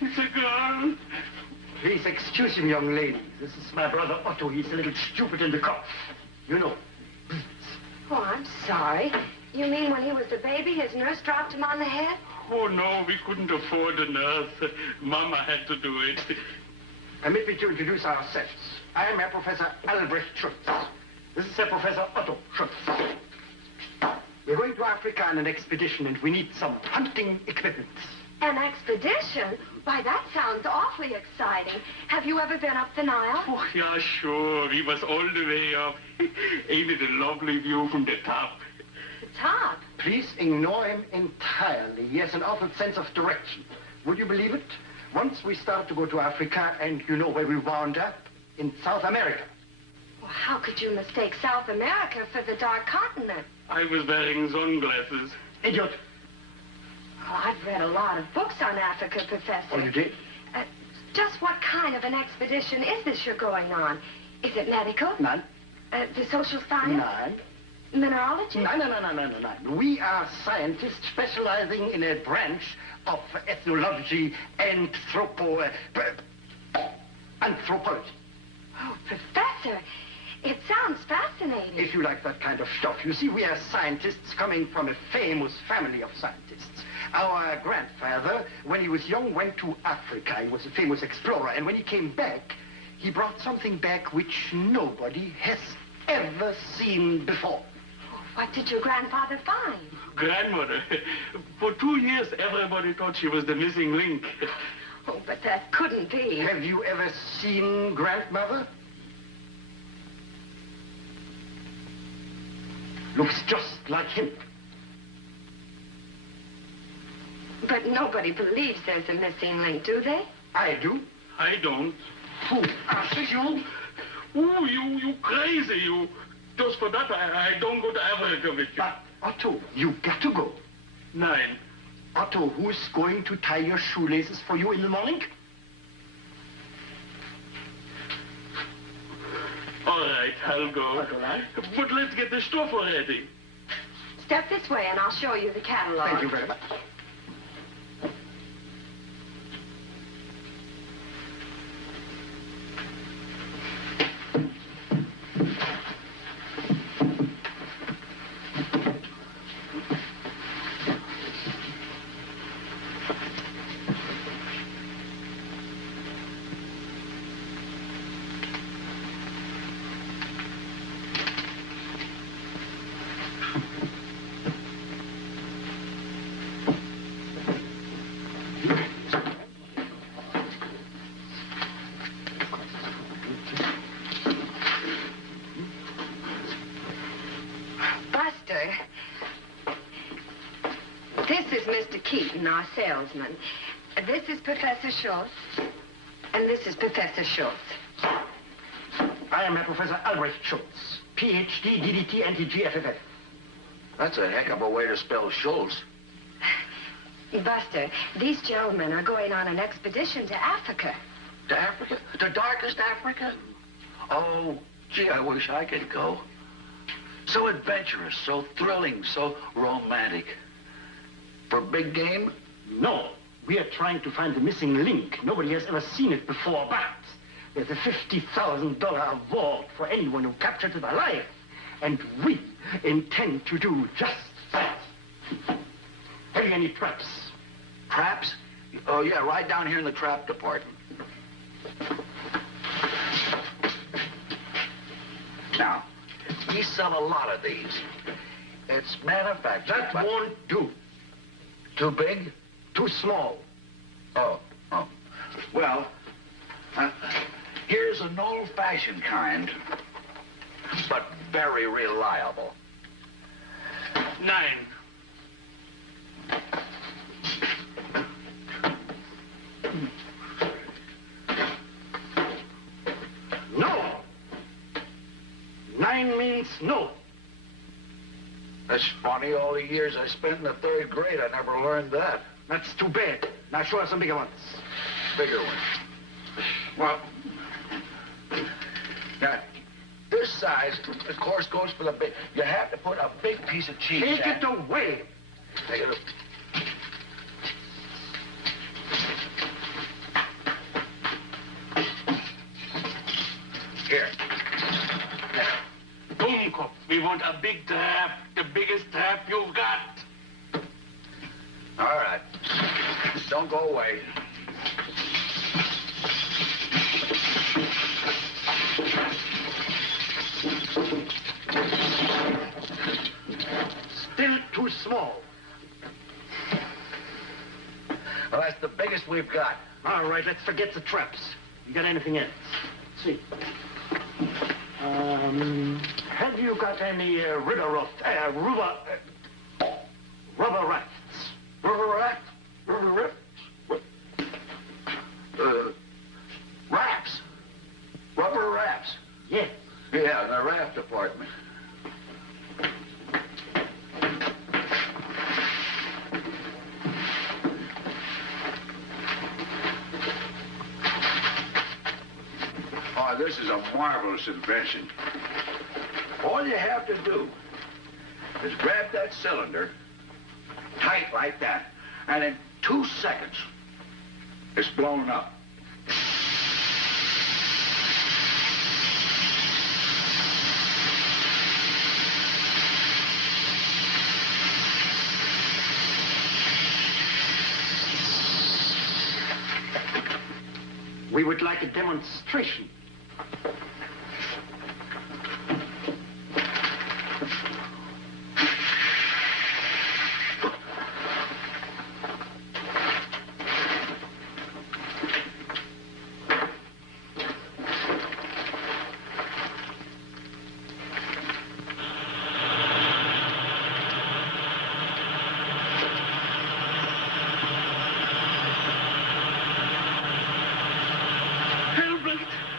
It's a girl. Please excuse me, young lady. This is my brother Otto. He's a little stupid in the cough. You know. Oh, I'm sorry. You mean when he was a baby, his nurse dropped him on the head? Oh, no, we couldn't afford a nurse. Mama had to do it. Permit me to introduce ourselves. I am Herr Professor Albrecht Schultz. This is Herr Professor Otto Schultz. We're going to Africa on an expedition, and we need some hunting equipment. An expedition? Why, that sounds awfully exciting. Have you ever been up the Nile? Oh, yeah, sure. We was all the way up. Ain't it a lovely view from the top? The top? Please ignore him entirely. He has an awful sense of direction. Would you believe it? Once we start to go to Africa, and you know where we wound up? In South America. Well, how could you mistake South America for the Dark Continent? I was wearing sunglasses. Idiot. Oh, I've read a lot of books on Africa, Professor. Oh, you did? Just what kind of an expedition is this you're going on? Is it medical? None. The social science? None. Mineralogy? No. We are scientists specializing in a branch of ethnology and anthropology. Oh, Professor, it sounds fascinating. If you like that kind of stuff. You see, we are scientists coming from a famous family of scientists. Our grandfather, when he was young, went to Africa. He was a famous explorer. And when he came back, he brought something back which nobody has ever seen before. Oh, what did your grandfather find? Grandmother. For 2 years, everybody thought she was the missing link. Oh, but that couldn't be. Have you ever seen grandmother? Looks just like him. But nobody believes there's a missing link, do they? I do. I don't. Who? You? Oh, you crazy, you. Just for that, I don't go to Africa with you. But, Otto, you got to go. 9. Otto, who's going to tie your shoelaces for you in the morning? All right, I'll go. All right. But let's get the stuff already. Step this way and I'll show you the catalog. Thank you very much. Keaton, our salesman. This is Professor Schultz, and this is Professor Schultz. I am Herr Professor Albrecht Schultz, Ph.D., DDT, anti-GFFF. That's a heck of a way to spell Schultz. Buster, these gentlemen are going on an expedition to Africa. To Africa? To darkest Africa? Oh, gee, I wish I could go. So adventurous, so thrilling, so romantic. For big game? No. We are trying to find the missing link. Nobody has ever seen it before, but there's a $50,000 award for anyone who captures it alive. And we intend to do just that. Have you any traps? Traps? Oh, yeah, right down here in the trap department. Now, we sell a lot of these. It's manufactured. That won't do. Too big? Too small. Oh. Well, here's an old-fashioned kind, but very reliable. 9. No. 9 means no. That's funny. All the years I spent in the 3rd grade, I never learned that. That's too bad. Now show us some bigger ones. Bigger ones. Well, now, this size, of course, goes for the big. You have to put a big piece of cheese. Take it away. Take it. a big trap. The biggest trap you've got. All right. Don't go away. Still too small. Well, that's the biggest we've got. All right, let's forget the traps. You got anything else? See. Have you got any rubber rafts? Rubber rafts? Rubber rafts? Rubber rafts? What? Rafts. Rubber rafts. Yes. Yeah, the raft department. Oh, this is a marvelous invention. All you have to do is grab that cylinder tight like that, and in 2 seconds, it's blown up. We would like a demonstration.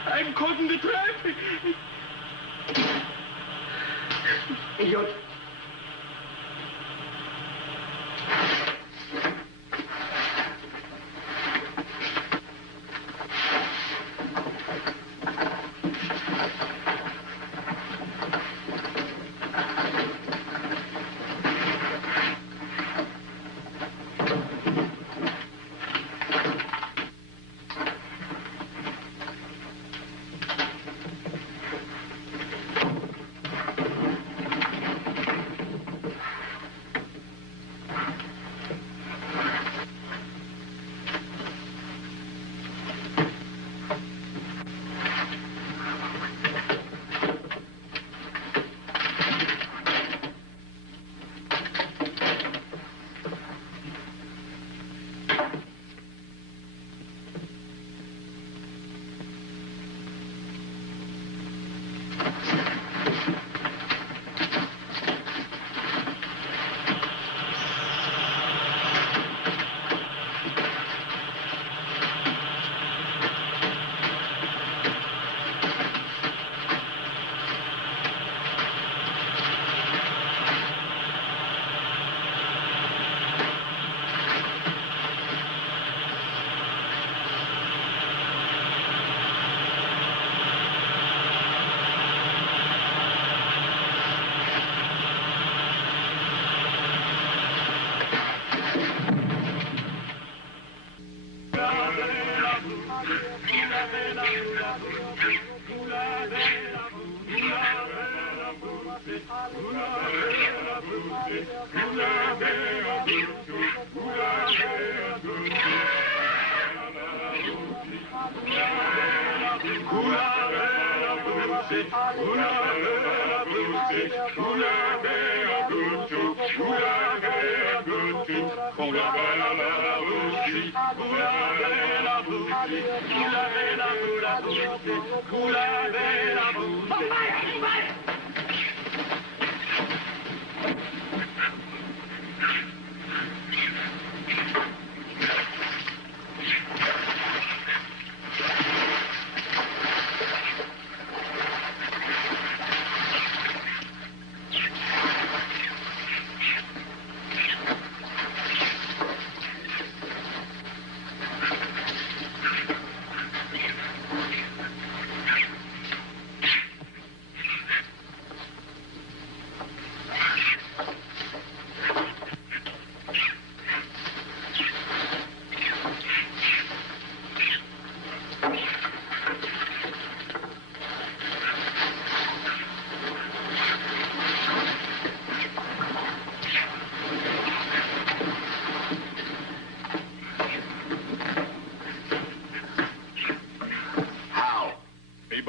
I'm caught in the trap. Idiot.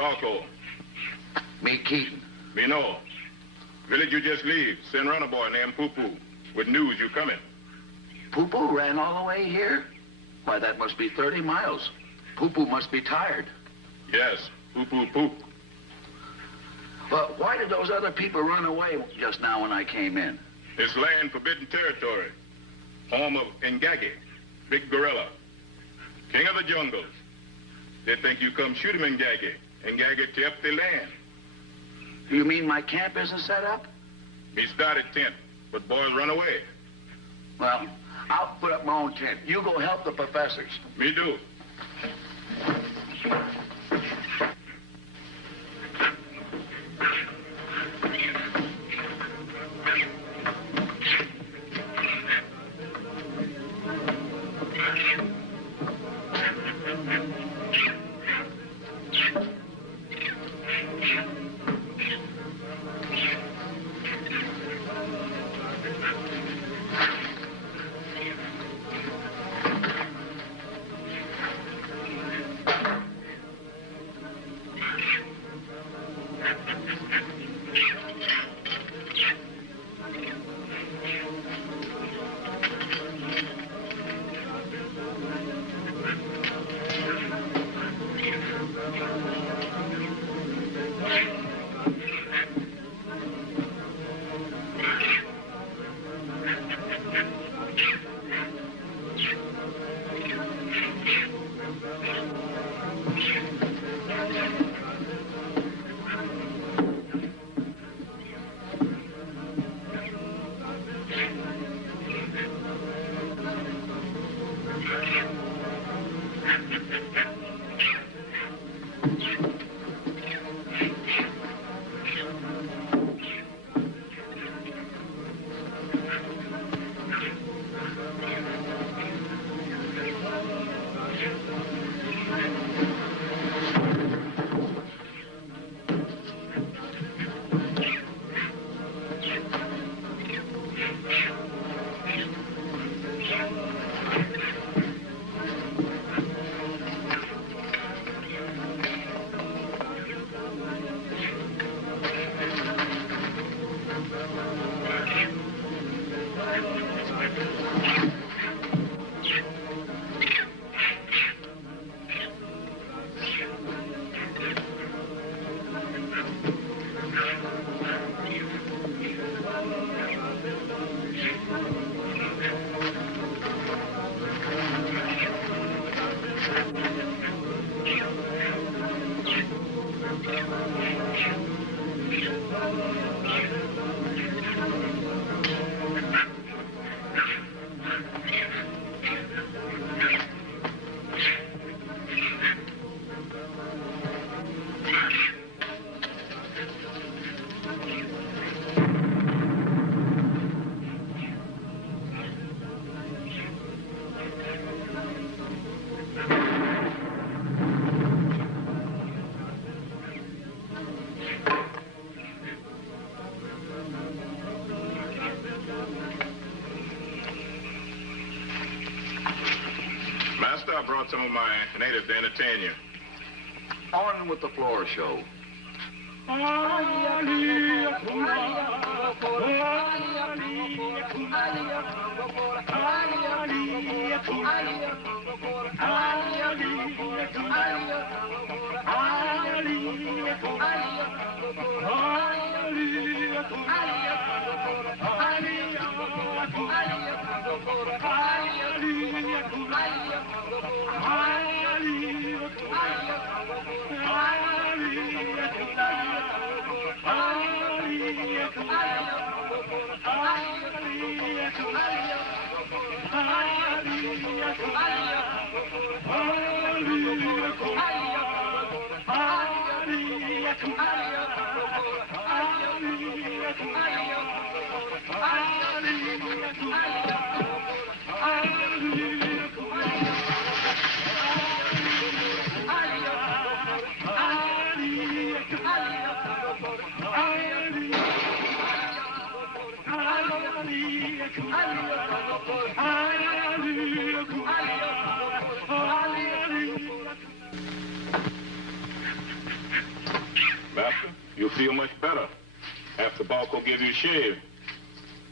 also? Me, Keaton. Me know. Village you just leave. Send run a boy named Poo-Poo with news you coming. Poo-Poo ran all the way here? Why, that must be 30 miles. Poo-Poo must be tired. Yes, Poo-Poo poop. But why did those other people run away just now when I came in? It's land forbidden territory. Home of Ngagi, big gorilla. King of the jungles. They think you come shoot him in Ngagi. Ngagi tear up the land. You mean my camp isn't set up? Me started tent, but boys run away. Well, I'll put up my own tent. You go help the professors. Me do. I brought some of my natives to entertain you. On with the floor show. Hallelujah. feel much better after Balco give you a shave,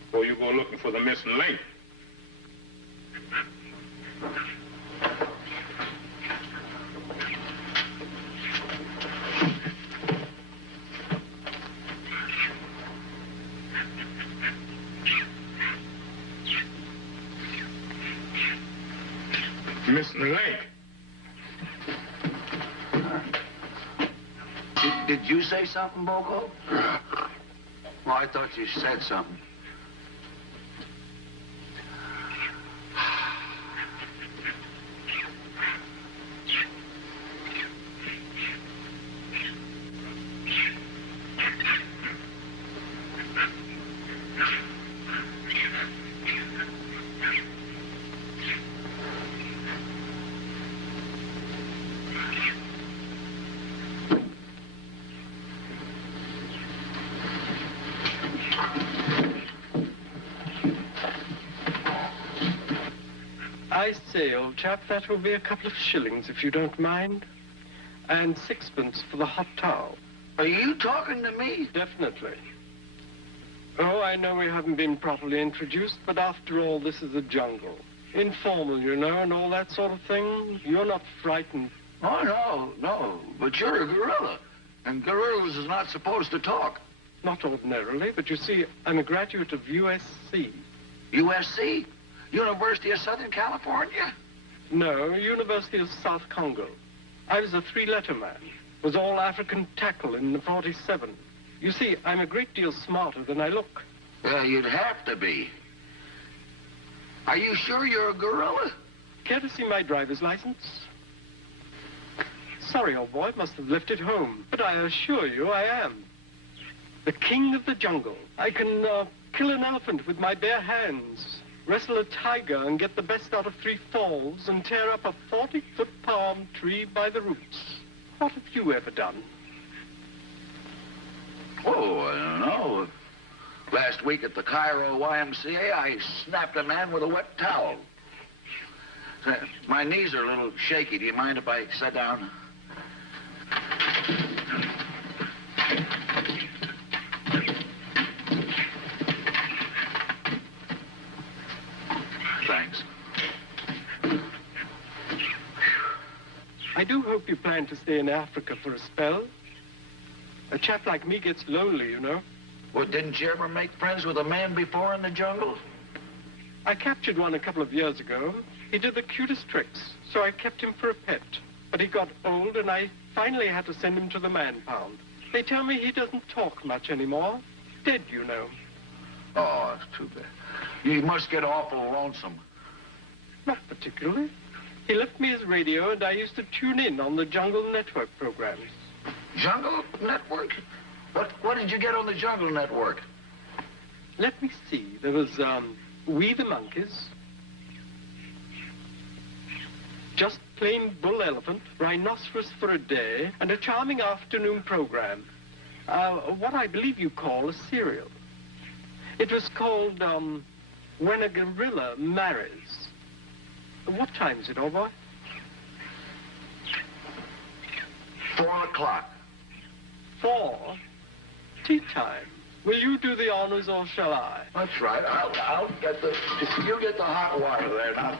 before you go looking for the missing link. Missing link. Did you say something, Balco? Well, I thought you said something. I say, old chap, that will be a couple of shillings, if you don't mind. And 6pence for the hot towel. Are you talking to me? Definitely. Oh, I know we haven't been properly introduced, but after all, this is a jungle. Informal, you know, and all that sort of thing. You're not frightened. Oh, no. But you're a gorilla. And gorillas is not supposed to talk. Not ordinarily, but you see, I'm a graduate of USC. USC? University of Southern California? No, University of South Congo. I was a 3-letter man. Was all African tackle in the 47. You see, I'm a great deal smarter than I look. Well, you'd have to be. Are you sure you're a gorilla? Care to see my driver's license? Sorry, old boy, must have left it home. But I assure you I am. The king of the jungle. I can kill an elephant with my bare hands, wrestle a tiger and get the best out of 3 falls, and tear up a 40-foot palm tree by the roots. What have you ever done? Oh, I don't know. Last week at the Cairo YMCA, I snapped a man with a wet towel. My knees are a little shaky. Do you mind if I sit down? Thanks. I do hope you plan to stay in Africa for a spell. A chap like me gets lonely, you know. Well, didn't you ever make friends with a man before in the jungle? I captured one a couple of years ago. He did the cutest tricks, so I kept him for a pet. But he got old, and I finally had to send him to the man-pound. They tell me he doesn't talk much anymore. Dead, you know. Oh, that's too bad. You must get awful lonesome. Not particularly. He left me his radio, and I used to tune in on the Jungle Network programs. Jungle Network? What did you get on the Jungle Network? Let me see. There was, We the Monkeys, Just Plain Bull Elephant, Rhinoceros for a Day, and a charming afternoon program. What I believe you call a serial. It was called, When a Gorilla Marries. What time is it, old boy? 4 o'clock. 4? Tea time. Will you do the honors or shall I? That's right. I'll get the... You get the hot water there now.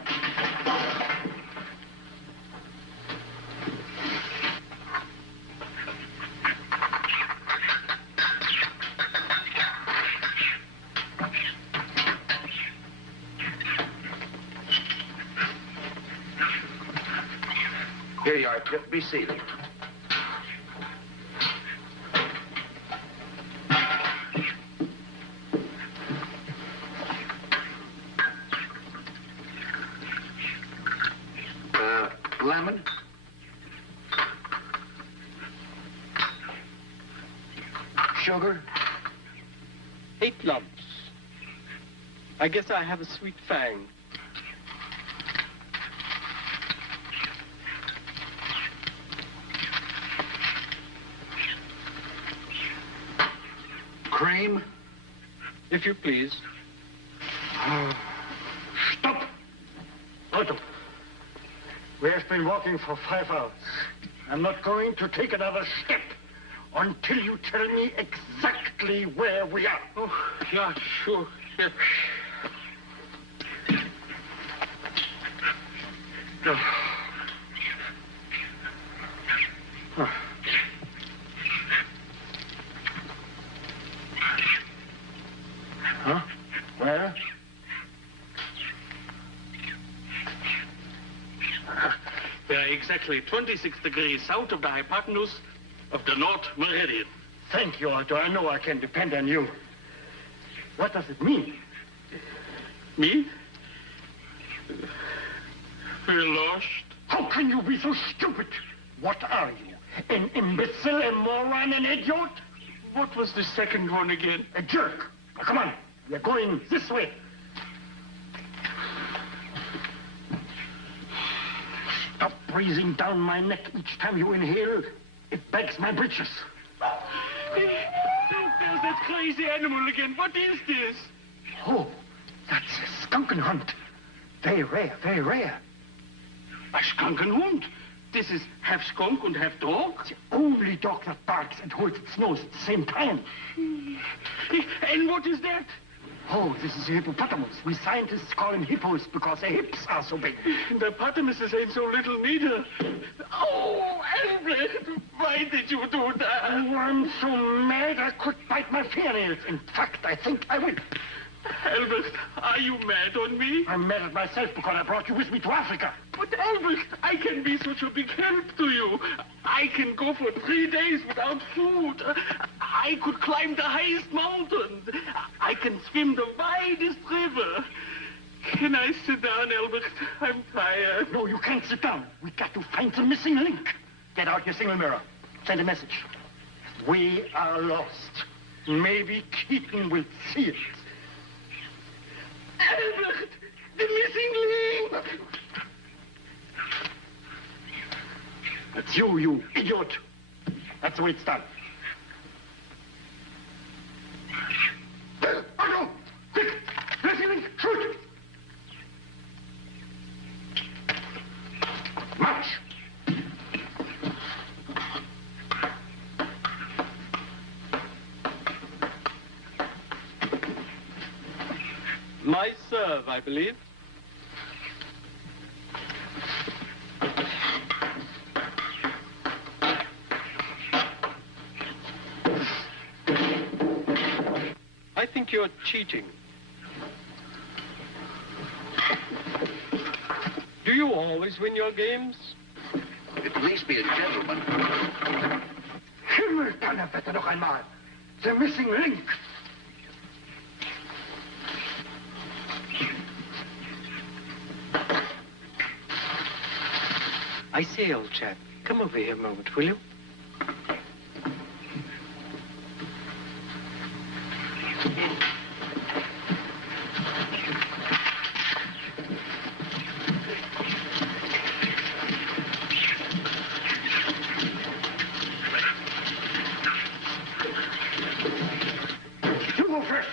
Here you are. Be seated. Lemon? Sugar? 8 lumps. I guess I have a sweet fang. Cream? If you please. Stop! Otto. We have been walking for 5 hours. I'm not going to take another step until you tell me exactly where we are. Oh, yeah, sure. Yeah. Huh? Where? We are exactly 26 degrees south of the hypotenuse of the North Meridian. Thank you, Otto. I know I can depend on you. What does it mean? Me? We're lost. How can you be so stupid? What are you? An imbecile, a moron, an idiot? What was the second one again? A jerk. Now, come on. We're going this way. Stop breathing down my neck each time you inhale. It begs my britches. There's that crazy animal again. What is this? Oh, that's a skunken hunt. Very rare, very rare. A Skunkenhund. This is half skunk and half dog. The only dog that barks and holds its nose at the same time. And what is that? Oh, this is a hippopotamus. We scientists call him hippos because their hips are so big. The hippopotamuses ain't so little neither. Oh, Albert, why did you do that? Oh, I'm so mad I could bite my fingernails. In fact, I think I will. Albert, are you mad on me? I'm mad at myself because I brought you with me to Africa. But Albert, I can be such a big help to you. I can go for 3 days without food. I could climb the highest mountains. I can swim the widest river. Can I sit down, Albert? I'm tired. No, you can't sit down. We got to find the missing link. Get out your single mirror. Send a message. We are lost. Maybe Keaton will see it. Albert, the missing link! That's you idiot. That's the way it's done. Oh, no! Quick! Missing link! Shoot! March! My serve, I believe. I think you're cheating. Do you always win your games? At least be a gentleman. Himmel, Donnerwetter, noch einmal. The missing link. I say, old chap, come over here a moment, will you? You go first.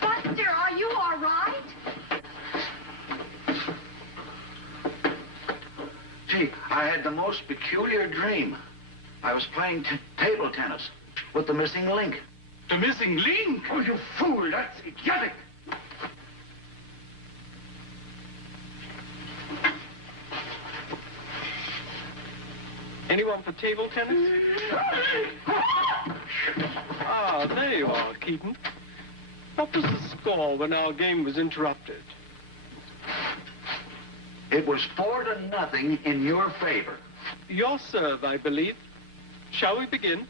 Buster, are you all right? Gee, I had the most peculiar dream. I was playing table tennis with the missing link. The missing link? Oh, you fool. That's idiotic. Anyone for table tennis? Ah, there you are, Keaton. What was the score when our game was interrupted? It was 4-0 in your favor. Your serve, I believe. Shall we begin?